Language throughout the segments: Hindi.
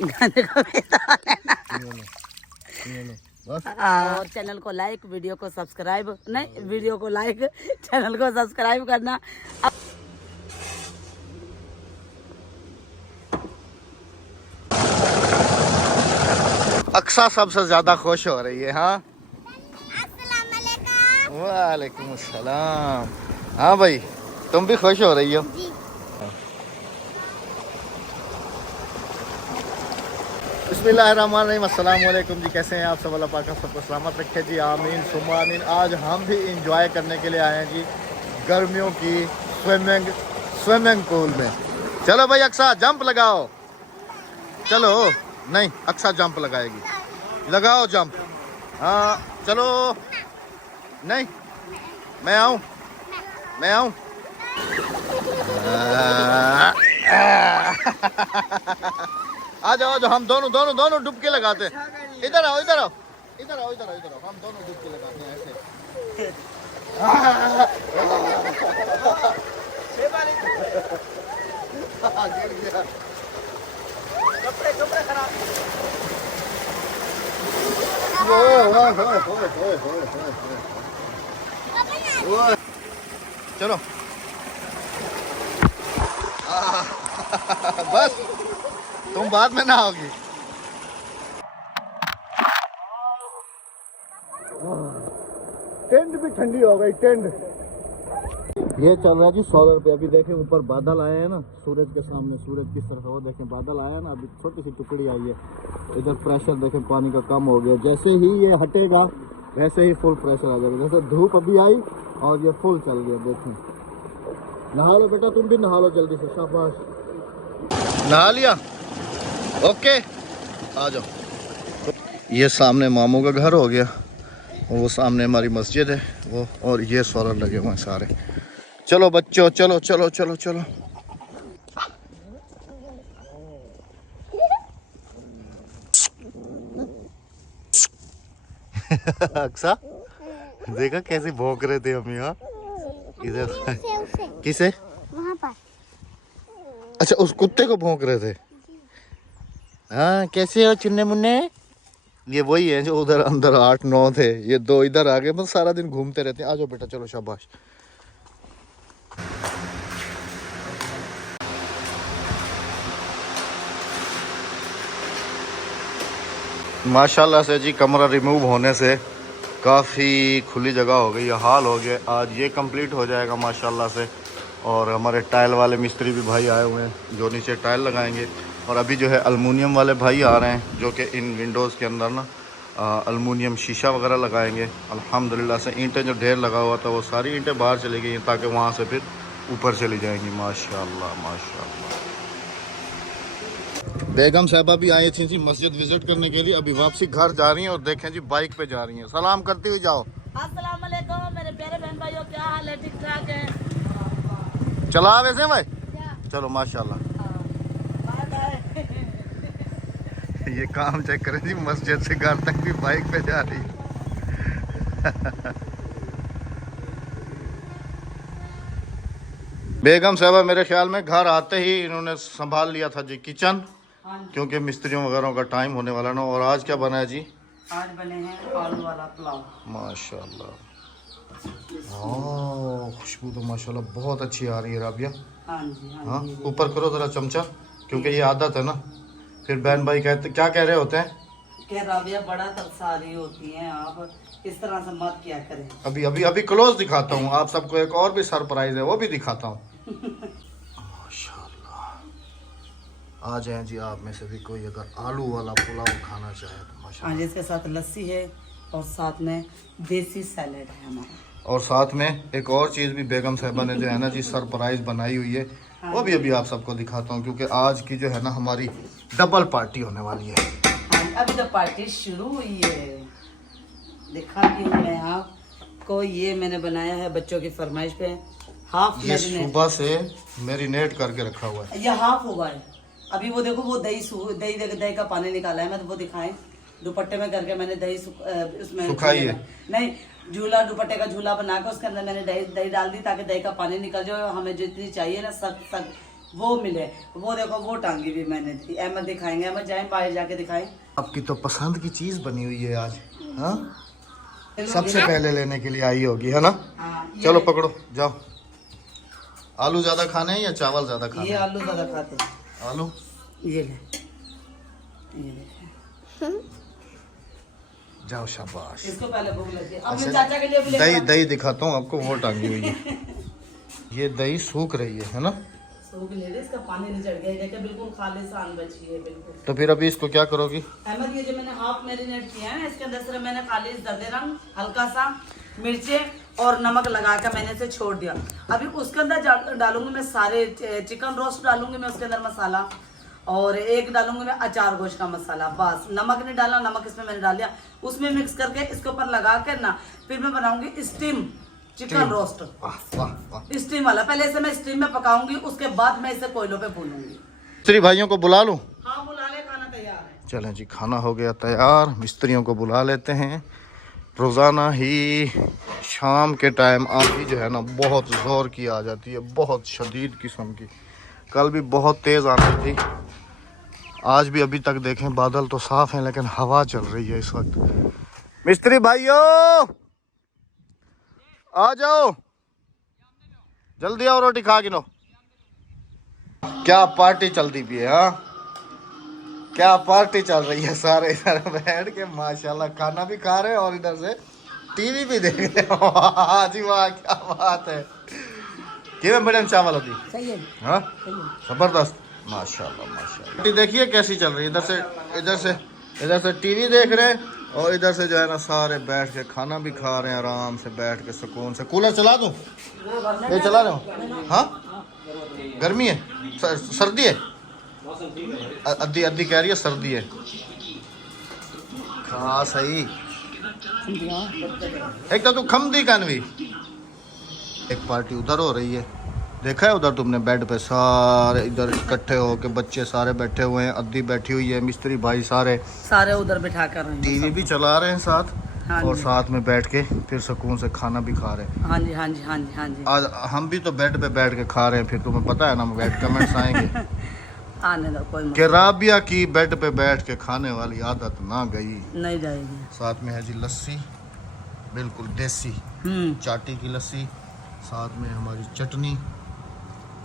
गाने को भी डाल लेना। बस और चैनल को लाइक, वीडियो को सब्सक्राइब नहीं, वीडियो को लाइक, चैनल को सब्सक्राइब करना। अक्सा सबसे ज्यादा खुश हो रही है। हाँ, वालेकुम अस्सलाम। हाँ भाई, तुम भी खुश हो रही हो? बिस्मिल्लाहिर्रहमानिर्रहीम, अस्सलाम वालेकुम जी। कैसे हैं आप सब? अल्लाह पाक सबको सलामत रखे जी, आमीन सुम्मा आमीन। आज हम भी इंजॉय करने के लिए आए हैं जी गर्मियों की स्विमिंग पूल में। चलो भाई अक्सा जंप लगाओ। चलो, नहीं अक्सा जंप लगाएगी, लगाओ जंप। हाँ चलो, नहीं मैं आऊँ, मैं आऊँ। आ जाओ, जो हम दोनों डुबकी लगाते हैं। इधर आओ, इधर आओ, इधर आओ, इधर आओ, इधर आओ। हम दोनों डुबकी लगाते हैं ऐसे। गिर गया। कपड़े खराब। चलो बस, तुम बाद में ना आओगी। टेंट भी ठंडी हो गई, टेंट। ये चल रहा है जी सोलर पे। अभी देखें ऊपर बादल आए हैं ना, सूरज के सामने, सूरज किस तरफ है वो देखें, बादल आया ना, अभी छोटी सी टुकड़ी आई है। इधर प्रेशर देखें पानी का कम हो गया। जैसे ही ये हटेगा वैसे ही फुल प्रेशर आ जाएगा। जैसे धूप अभी आई और ये फुल चल गया। देखें, नहा लो बेटा, तुम भी नहा लो जल्दी से। शाबाश, नहा लिया? ओके, आ जाओ। ये सामने मामू का घर हो गया और वो सामने हमारी मस्जिद है वो, और ये सोलर लगे हुए हैं सारे। चलो बच्चों, चलो चलो चलो चलो। अक्सा देखा कैसे भौंक रहे थे हम यहाँ इधर। किसे? वहाँ पर। अच्छा, उस कुत्ते को भौंक रहे थे। हाँ, कैसे हो चुन्ने मुन्ने? ये वही है जो उधर अंदर 8-9 थे, ये 2 इधर आ गए। बस सारा दिन घूमते रहते हैं। आ जाओ बेटा, चलो शाबाश। माशाल्लाह से जी कमरा रिमूव होने से काफ़ी खुली जगह हो गई, हाल हो गया। आज ये कंप्लीट हो जाएगा माशाल्लाह से। और हमारे टाइल वाले मिस्त्री भी भाई आए हुए हैं जो नीचे टाइल लगाएंगे। और अभी जो है अलमुनियम वाले भाई आ रहे हैं जो कि इन विंडोज़ के अंदर ना अलमुनियम शीशा वगैरह लगाएंगे। अल्हम्दुलिल्लाह से ईंटें जो ढेर लगा हुआ था वो सारी ईंटें बाहर चली गई हैं ताकि वहाँ से फिर ऊपर चली जाएंगी। माशाल्लाह माशाल्लाह। बेगम साहबा भी आई थी जी मस्जिद विजिट करने के लिए, अभी वापसी घर जा रही हैं। और देखें जी बाइक पे जा रही हैं। सलाम करती हुई जाओ। अस्सलाम वालेकुम मेरे प्यारे बहन भाइयों, क्या हाल है? ठीक ठाक है? चला वैसे भाई, चलो माशाल्लाह। ये काम चेक करें जी, मस्जिद से घर तक भी बाइक पे जा रही है। बेगम साहबा मेरे ख्याल में घर आते ही इन्होंने संभाल लिया था जी किचन, क्योंकि मिस्त्रियों वगैरह का टाइम होने वाला ना। और आज क्या बना है जी? आज बने हैं आलू वाला पुलाव। माशाल्लाह, खुशबू तो माशाल्लाह बहुत अच्छी आ रही है राबिया। हाँ, ऊपर करो जरा चमचा, क्योंकि ये आदत है ना। फिर बहन भाई कहते, क्या कह रहे होते हैं कि राबिया बड़ा तरसारी होती हैं, आप इस तरह से मत क्या करें। अभी अभी अभी क्लोज दिखाता हूँ आप सबको, एक और भी सरप्राइज है वो भी दिखाता हूँ। माशाल्लाह, आ जाए जी आप में से भी कोई अगर आलू वाला पुलाव खाना चाहे तो माशाल्लाह। इसके साथ लस्सी है और साथ में देसी सैलेड है हमारा। और साथ में एक और चीज़ भी बेगम साहबा ने जो है ना जी सरप्राइज बनाई हुई है, वो भी अभी आप सबको दिखाता हूँ, क्योंकि आज की जो है ना हमारी डबल पार्टी होने वाली है। अभी तो पार्टी शुरू हुई है, दिखाती हूँ मैं आपको। ये मैंने बनाया है बच्चों की फरमाइश पे, हाफ ये सुबह से मैरिनेट करके रखा हुआ है। ये हाफ हुआ है अभी। वो देखो, वो दही का पानी निकाला है। मैं तो वो दिखाएं, दुपट्टे में करके मैंने दही उसमें सुखाई है। नहीं, झूला, दुपट्टे का झूला बना के उसके अंदर मैंने दही डाल दी ताकि दही का पानी निकल जाए। हमें जितनी चाहिए ना, सख्त वो मिले। वो देखो वो टांगी भी मैंने थी। अहमद दिखाएंगे, अहमद जाए बाहर जाके दिखाएं। आपकी तो पसंद की चीज बनी हुई है आज। हाँ, सबसे पहले लेने के लिए आई होगी, है ना? हाँ, ये चलो ले। पकड़ो जाओ। आलू ज्यादा खाने हैं या चावल ज्यादा ये खाने हैं? आलू ज्यादा खाते हैं। आलू। ये ले, ये ले। जाओ शाबाश। इसको पहले भूख लगी है। अपने अच्छा, चाचा के लिए भी दही लेकर दही दिखाता हूँ आपको, वो टांगी हुई है। ये दही सूख रही है ना? सूख ले रही, इसका पानी नहीं चढ़ गया। देखिए बिल्कुल खालिशान बची है बिल्कुल। तो फिर अभी इसको क्या करोगी? अहमद ये जो मैंने हाफ मैरिनेट किया है, इसके अंदर सिर्फ मैंने खाली दरदे रंग, हल्का सा मिर्चें और नमक लगा कर मैंने इसे छोड़ दिया। अभी उसके अंदर डालूंगी मैं सारे चिकन रोस्ट डालूंगी मैं उसके अंदर मसाला, और एक डालूंगी मैं अचार गोश्त का मसाला। बस नमक नहीं डालना, नमक इसमें मैंने डाल दिया। उसमें मिक्स करके इसके ऊपर लगा कर ना फिर मैं बनाऊंगी स्टीम चिकन रोस्ट। वाह वाह वाह। स्टीम वाला, पहले इसे मैं स्टीम में पकाऊंगी, उसके बाद मैं इसे कोयलों पे भूनूंगी। मिस्त्री भाइयों को बुला लूं? हाँ बुला ले, खाना तैयार है। चलें जी, खाना हो गया तैयार, मिस्त्रियों को बुला लेते हैं। रोज़ाना ही शाम के टाइम आंधी जो है ना बहुत ज़ोर की आ जाती है, बहुत शदीद किस्म की। कल भी बहुत तेज़ आंधी थी, आज भी अभी तक देखें बादल तो साफ़ हैं लेकिन हवा चल रही है इस वक्त। मिस्त्री भाइयों आ जाओ, जल्दी आओ, रोटी खा गिनो। क्या पार्टी चलती भी है, हाँ क्या पार्टी चल रही है। सारे इधर बैठ के माशाल्लाह खाना भी खा रहे हैं और इधर से टीवी भी देख रहे हैं। वाह जी वाह, क्या बात है। कितने मैडम चावल होती? सही है, हाँ सही है। जबरदस्त, माशाल्लाह माशाल्लाह। पार्टी देखिए कैसी चल रही है। इधर से टीवी देख रहे हैं और इधर से जो है ना सारे बैठ के खाना भी खा रहे हैं आराम से बैठ के सुकून से। कूलर चला दूं? ये चला रहे हो? हाँ गर्मी है, सर्दी है, अद्धी अद्धी कह रही है सर्दी है। हाँ सही। एक तो तू खमदी कानवी। एक पार्टी उधर हो रही है, देखा है उधर तुमने? बेड पे सारे इधर इकट्ठे हो के बच्चे सारे बैठे हुए हैं, अद्धी बैठी हुई है, मिस्त्री भाई सारे उधर बिठा कर टीवी भी चला रहे हैं साथ। हाँ और जी। साथ में बैठ के फिर सुकून से खाना भी खा रहे हैं। हाँ जी, हाँ जी, हाँ जी, हाँ जी। आज हम भी तो बेड पे बैठ के खा रहे हैं, फिर तुम्हें पता है ना बेड कमेंट्स आएंगे आने दो, कोई कि राबिया की बेड पे बैठ के खाने वाली आदत ना गई। नहीं जाएगी। साथ में है जी लस्सी, बिल्कुल देसी चाटी की लस्सी, साथ में हमारी चटनी,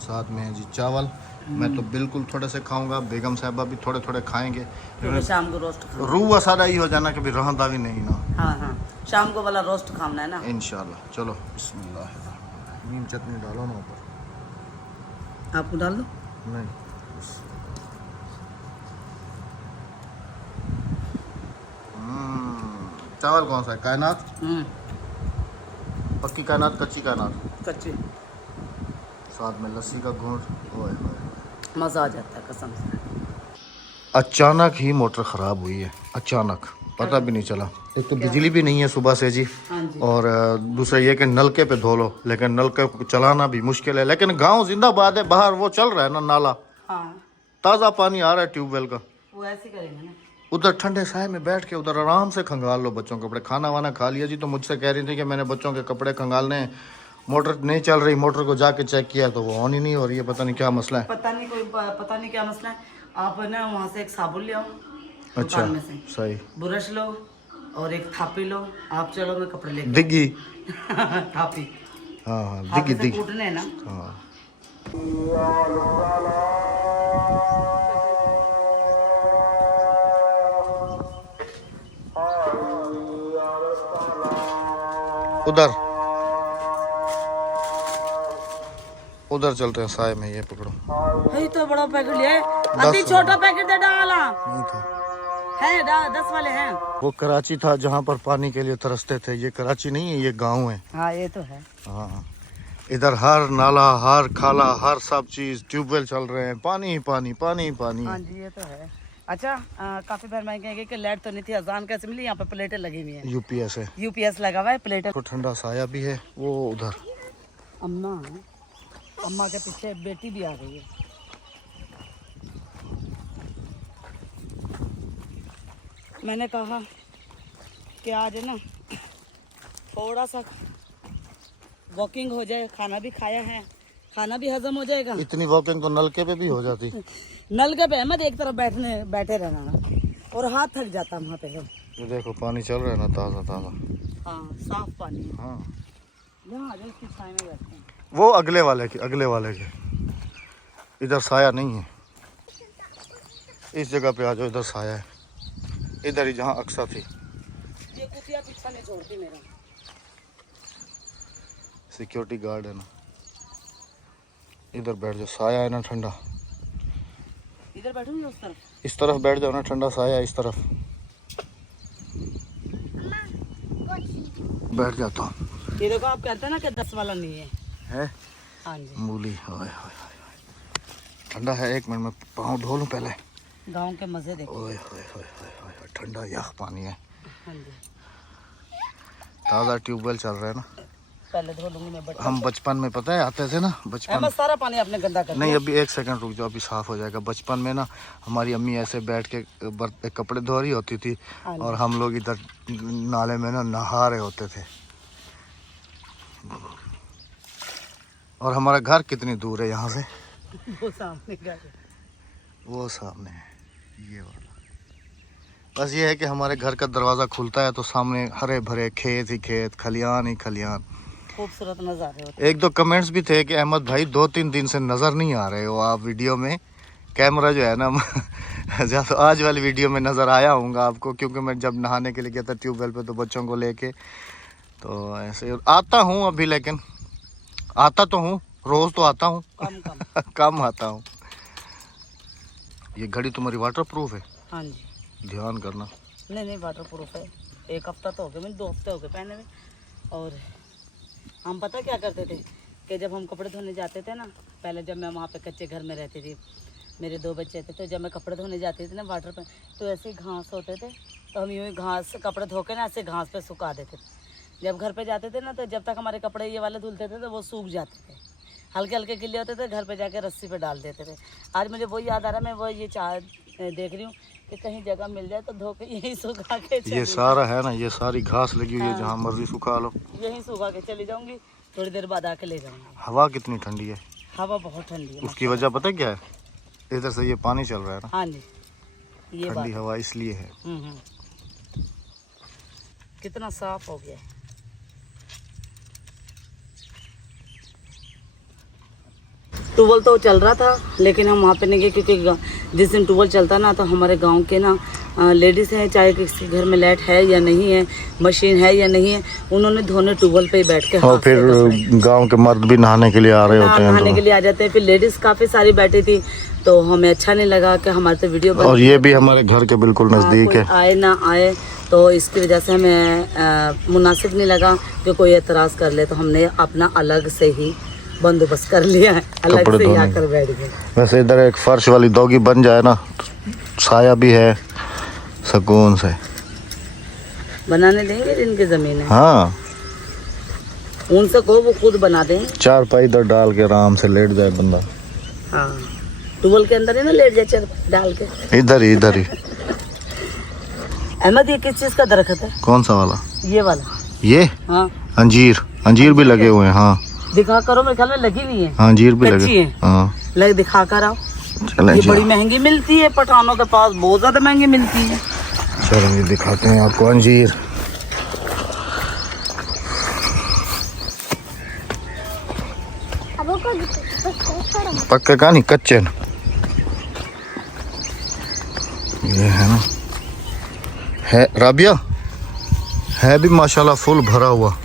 साथ में है जी चावल। मैं तो बिल्कुल थोड़े से खाऊंगा, बेगम साहबा भी थोड़े थोड़े खाएंगे। क्योंकि शाम को रोस्ट खाना। रूह सारा ही हो जाना कभी रहता भी नहीं ना। हाँ हाँ, शाम को वाला रोस्ट खाना है ना। इंशाल्लाह। चलो बिस्मिल्लाह। नीम चटनी डालो ना ऊपर। आपको डाल दो। नहीं चावल कौन सा है? कायनात? पक्की कायनात, कच्ची कायनात? कच्ची। साथ में लस्सी का घूंट। ओए होए। मजा आ जाता है कसम से। अचानक ही मोटर ख़राब हुई है, अचानक पता भी नहीं चला। एक तो बिजली भी नहीं है सुबह से जी, हाँ जी। और दूसरा ये कि नलके पे धो लो, लेकिन नलके को चलाना भी मुश्किल है। लेकिन गांव जिंदाबाद है, बाहर वो चल रहा है ना नाला, हाँ ताज़ा पानी आ रहा है ट्यूबवेल का। वो ऐसे करेंगे ना। उधर ठंडे साए में बैठ के उधर आराम से खंगाल लो बच्चों के कपड़े। खाना वाना खा लिया जी, तो मुझसे कह रही थी कि मैंने बच्चों के कपड़े खंगालने हैं, मोटर नहीं चल रही। मोटर को जाके चेक किया तो वो ऑन ही नहीं हो रही है, पता नहीं क्या मसला है। पता नहीं क्या मसला है। आप ना वहाँ से एक साबुन ले आओ अच्छा दुकान में से, सही। ब्रश लो और एक थापी लो। आप चलो मैं कपड़े लेके दिग्गी। थापी। हाँ हाँ हाथ दिग्गी से दिग्गी। कूटने हैं ना। हाँ उधर उधर चलते हैं साए में। ये पकड़ो। ये तो बड़ा पैकेट लिया है, अभी छोटा पैकेट दे डाला नहीं था है। 10 वाले हैं। वो कराची था जहाँ पर पानी के लिए तरसते थे। ये कराची नहीं है, ये गांव है। हाँ ये तो है। हाँ इधर हर नाला, हर खाला, हर सब चीज ट्यूबवेल चल रहे हैं, पानी ही पानी, पानी ही पानी। हाँ जी ये तो है। अच्छा काफी बार मैं कहेंगे कि लाइट तो नहीं थी, अजान कैसे मिली? यहाँ पे प्लेटें लगी हुई हैं, यूपीएस है, यूपीएस लगा हुआ है, प्लेटें। तो ठंडा साया भी है। वो उधर अम्मा है, अम्मा के पीछे बेटी भी आ गई है। मैंने कहा कि आज है ना थोड़ा सा वॉकिंग हो जाए, खाना भी खाया है खाना भी हजम हो जाएगा। इतनी वॉकिंग तो नलके पे भी हो जाती। नलके पे अहमद एक तरफ बैठे रहना और हाथ थक जाता वहाँ पे है। ये देखो पानी चल रहा है ना, ताज़ा ताज़ा। हाँ साफ पानी है। हाँ यहाँ आ जाओ, इसकी छाया में बैठते हैं। वो अगले वाले के इधर साया नहीं है। इस जगह पे आ जाओ, इधर साया है। इधर ही जहाँ अक्सा थी। ये कुतिया पीछा नहीं छोड़ती मेरा। सिक्योरिटी गार्ड है ना। इधर बैठ जाओ, साया है ना ठंडा। इधर बैठूंगी उस तरफ। इस तरफ बैठ जाओ ना, ठंडा साया है इस तरफ। बैठ जाता हूँ। ये देखो, आप कहते हैं ना कि 10 वाला नहीं है। हाँ जी। मूली ठंडा है। 1 मिनट में पाँव धो लूँ पहले। गांव के मजे देखो। ओए ठंडा यख पानी है। हाँ जी। ताज़ा ट्यूबवेल चल रहा है ना। पहले धो लूंगी मैं। हम बचपन में पता है आते थे ना, बचपन। सारा पानी आपने गंदा कर दिया। नहीं अभी 1 सेकंड रुक जाओ, अभी साफ हो जाएगा। बचपन में ना हमारी अम्मी ऐसे बैठ के कपड़े धो रही होती थी और हम लोग इधर नाले में ना नहा रहे होते थे। और हमारा घर कितनी दूर है यहाँ से? वो सामने घर है। वो सामने है ये वाला। बस ये है कि हमारे घर का दरवाज़ा खुलता है तो सामने हरे भरे खेत ही खेत, खलियान ही खलियान। खूबसूरत नज़ारे होते। 1-2 कमेंट्स भी थे कि अहमद भाई 2-3 दिन से नज़र नहीं आ रहे हो आप वीडियो में। कैमरा जो है ना जब तो आज वाली वीडियो में नज़र आया हूँगा आपको, क्योंकि मैं जब नहाने के लिए गया था ट्यूबवेल पे तो बच्चों को लेके, तो ऐसे आता हूँ अभी। लेकिन आता तो हूँ, रोज़ तो आता हूँ, कम आता हूँ। ये घड़ी तुम्हारी वाटर प्रूफ है? हाँ जी। ध्यान करना। नहीं वाटर प्रूफ है। 1 हफ्ता तो हो गया, मैंने 2 हफ्ते हो गए पहने में। और हम पता क्या करते थे कि जब हम कपड़े धोने जाते थे ना, पहले जब मैं वहाँ पे कच्चे घर में रहती थी, मेरे 2 बच्चे थे, तो जब मैं कपड़े धोने जाती थी ना वाटर पे, तो ऐसे ही घास होते थे, तो हम यूँ ही घास कपड़े धो के ना ऐसे घास पे सुखा देते थे। जब घर पे जाते थे ना, तो जब तक हमारे कपड़े ये वाले धुलते थे तो वो सूख जाते थे, हल्के हल्के गिले होते थे। घर पे जाके रस्सी पे डाल देते थे। आज मुझे वो याद आ रहा है, मैं वो ये देख रही हूँ कि कहीं जगह मिल जाए तो धो के यहीं सुखा के ये सारा है ना, ये सारी घास लगी हुई है, जहाँ मर्जी सुखा लो। यहीं सुखा के चली जाऊंगी, थोड़ी देर बाद आके ले जाऊंगी। हवा कितनी ठंडी है। हवा बहुत ठंडी है। उसकी वजह पता क्या है? इधर से ये पानी चल रहा है ना। हाँ जी, ये ठंडी हवा इसलिए है। कितना साफ हो गया है। ट्यूबवेल तो चल रहा था, लेकिन हम वहाँ पे नहीं गए, क्योंकि जिस दिन ट्यूबवेल चलता ना, तो हमारे गांव के ना लेडीज़ हैं, चाहे किसी घर में लाइट है या नहीं है, मशीन है या नहीं है, उन्होंने धोने ट्यूबवेल पे ही बैठ के। और फिर गांव के मर्द भी नहाने के लिए आ रहे होते हैं, नहाने के लिए आ जाते हैं। फिर लेडीज़ काफ़ी सारी बैठी थी, तो हमें अच्छा नहीं लगा कि हमारे तो वीडियो और ये भी हमारे घर के बिल्कुल नज़दीक है। आए ना आए, तो इसकी वजह से हमें मुनासिब नहीं लगा कि कोई एतराज़ कर ले, तो हमने अपना अलग से ही बंदोबस्त कर लिया है, अलग से आकर बैठ गए। वैसे इधर एक फर्श वाली डॉगी बन जाए ना, साया भी है, सुकून से बनाने देंगे इनकी जमीन है। हाँ, उनसे कहो वो खुद बना दें। 4 पाई इधर डाल के आराम से लेट जाए बंदा। हाँ, ट्यूबवेल के अंदर है ना, लेट जाए 4 डाल के। इधर ही अहमद, ये किस चीज का दरख्त है? कौन सा वाला? ये वाला। ये? हाँ, अंजीर भी लगे हुए हैं। हाँ, दिखा करो, मेरे ख्याल में लगी हुई है। हाँ, अंजीर भी लगे है। हाँ, लग दिखा कर आओ। चलें, ये बड़ी महंगी मिलती है, पठानों के पास बहुत ज्यादा महंगी मिलती है। चलेंगे दिखाते हैं आपको अंजीर। पक्के का नहीं, कच्चे न। ये है ना, है राबिया, है भी माशाल्लाह फुल भरा हुआ।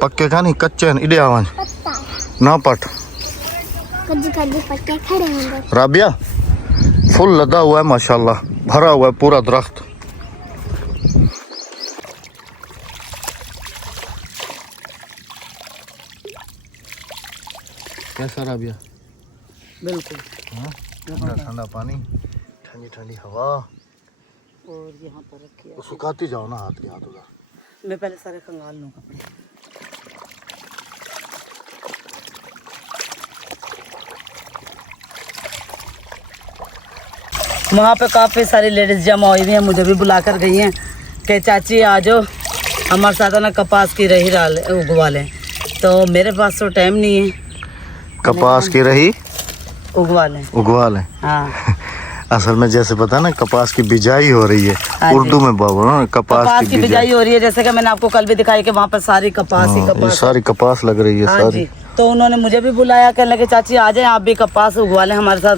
पक्के का नहीं, कच्चे इडे आवाज ना पट। राबिया फुल लदा हुआ है माशाल्लाह, भरा हुआ है पूरा दरख्त। कैसा राबिया? बिल्कुल। हाँ, ठंडा ठंडा पानी, ठंडी ठंडी हवा। और यहाँ पर रखिए, तो सुखाती जाओ ना हाथ के हाथ उधर। मैं पहले सारे खंगाल लूँ कपड़े। वहाँ पे काफ़ी सारी लेडीज़ जमा हुई हुई हैं, मुझे भी बुला कर गई हैं कि चाची आ जाओ हमारे साथ ना कपास की रही उगवा लें। तो मेरे पास तो टाइम नहीं है। कपास की रही उगवा लें। हाँ असल में जैसे पता ना कपास की बिजाई हो रही है, हाँ उर्दू में बोलो ना कपास की बिजाई हो रही है। जैसे कि मैंने आपको कल भी दिखाई कि वहाँ पर सारी कपास ही ये कपास सारी कपास लग रही है। हाँ सारी जी। तो उन्होंने मुझे भी बुलाया, कहने लगे चाची आ जाए आप भी कपास उगवा लें हमारे साथ।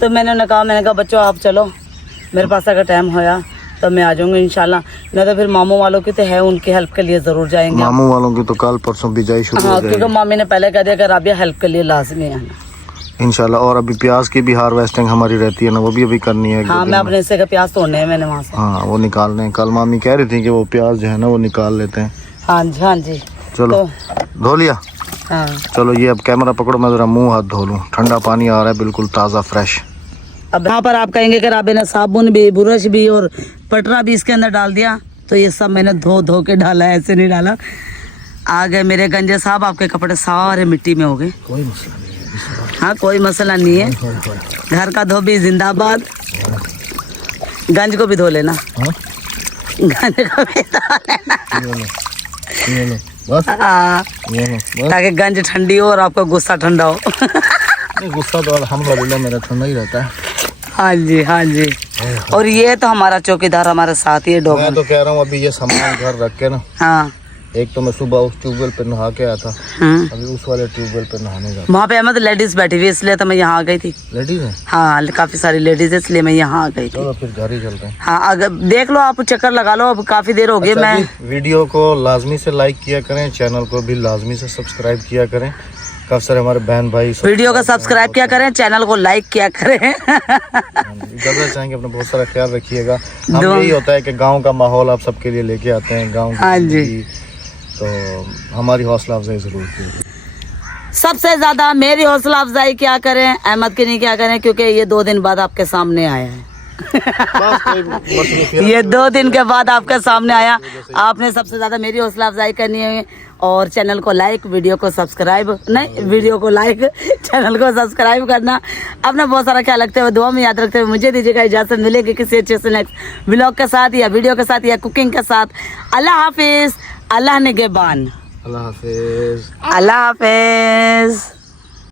तो मैंने कहा बच्चों आप चलो, मेरे पास अगर टाइम होया तो मैं आ जाऊंगी इंशाल्लाह। नहीं तो फिर मामू वालों की तो है, उनकी हेल्प के लिए ज़रूर जाएंगे। मामू वालों की तो कल परसों बिजाई शुरू हो जाएगी। क्योंकि मामी ने पहले कह दिया कि राबिया हेल्प के लिए लाजमी है इंशाल्लाह। और अभी प्याज की भी हार्वेस्टिंग हमारी रहती है ना, वो भी अभी करनी है। हाँ मैं अपने से प्याज तोड़ने हैं मैंने वहाँ से। हाँ वो निकालने हैं। कल मामी कह रही थी कि वो प्याज जो है ना वो निकाल लेते हैं। हाँ जी हाँ जी। चलो धो लिया। हाँ चलो ये अब कैमरा पकड़ो, मैं जरा मुंह हाथ धो लूँ। ठंडा पानी आ रहा है बिल्कुल ताज़ा फ्रेश। अब यहाँ पर आप कहेंगे कि राबे ने साबुन भी, ब्रश भी और पटरा भी इसके अंदर डाल दिया, तो ये सब मैंने धो के डाला है, ऐसे नहीं डाला। आ गए मेरे गंजे साहब, आपके कपड़े सारे मिट्टी में हो गए। कोई मसला नहीं। हाँ कोई मसला नहीं है। घर का धोबी जिंदाबाद। गंज को भी धो लेना। गंज को भी धो लेना। हाँ ताकि गंज ठंडी हो और आपका गुस्सा ठंडा हो। गुस्सा तो अल्हम्दुलिल्लाह मेरा ठंडा ही रहता है। हाँ जी हाँ जी। और ये तो हमारा चौकीदार हमारे साथ ही है डॉग। मैं तो कह रहा हूँ अभी ये सामान घर रख के ना, हाँ एक तो मैं सुबह उस ट्यूबवेल पे नहा के आया था, अभी उस वाले ट्यूबवेल पे नहाने जाता। वहाँ पे अहमद लेडीज बैठी हुई इसलिए तो मैं यहाँ आ गई थी। लेडीज है? हाँ काफी सारी लेडीज है इसलिए मैं यहाँ आ गई थी। चलो फिर घर ही चलते हैं। हाँ अगर देख लो आप चक्कर लगा लो, अब काफी देर हो गई। अच्छा मैं जी, वीडियो को लाजमी से लाइक किया करें, चैनल को भी लाजमी से सब्सक्राइब किया करें। काफी सारे हमारे बहन भाई वीडियो को सब्सक्राइब किया करें, चैनल को लाइक किया करें। इजाजत चाहेंगे, अपना बहुत सारा ख्याल रखिएगा। हम यही होता है कि गांव का माहौल आप सबके लिए लेके आते हैं, गांव हाँ जी। तो हमारी हौसला अफजाई जरूर कीजिए। सबसे ज्यादा मेरी हौसला अफजाई क्या करें, अहमद की नहीं क्या करें, क्योंकि ये 2 दिन बाद आपके सामने आया है। ये 2 दिन के बाद आपके सामने आया। आपने सबसे ज्यादा मेरी हौसला अफजाई करनी है और चैनल को लाइक, वीडियो को सब्सक्राइब नहीं, वीडियो को लाइक, चैनल को सब्सक्राइब करना। अपना बहुत सारा ख्याल रखते हुए, दुआ में याद रखते हुए मुझे दीजिएगा इजाजत। मिलेगी किसी अच्छे से नेक्स्ट व्लॉग के साथ या वीडियो के साथ या कुकिंग के साथ। अल्लाह हाफिज, अल्लाह निगहबान। अल्लाह हाफिज। अल्लाह हाफिज।